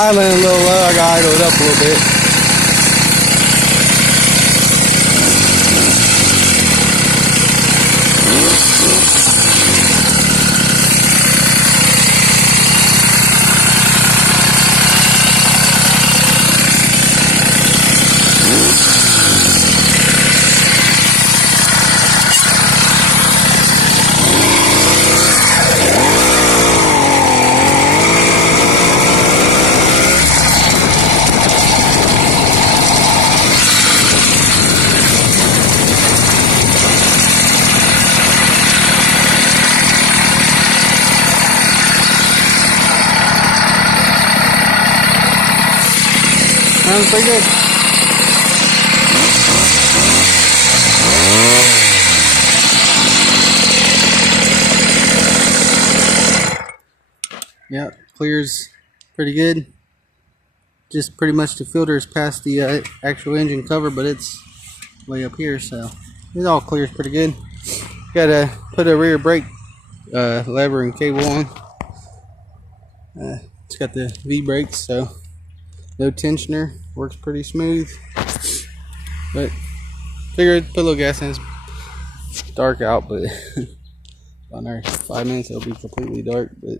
idling a little low. I got idled up a little bit. Sounds pretty good. Yeah, clears pretty good. Just pretty much the filter is past the actual engine cover, but it's way up here, so it all clears pretty good. Gotta put a rear brake lever and cable on. It's got the V brakes, so no tensioner, works pretty smooth. But figured put a little gas in. It's dark out, but about another 5 minutes it'll be completely dark. But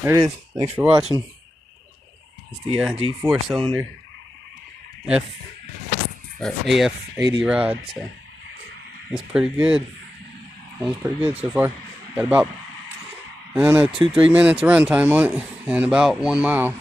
there it is. Thanks for watching. It's the G4 cylinder AF80 rod, so it's pretty good. It's pretty good so far. Got about, I don't know, 2-3 minutes of run time on it and about 1 mile.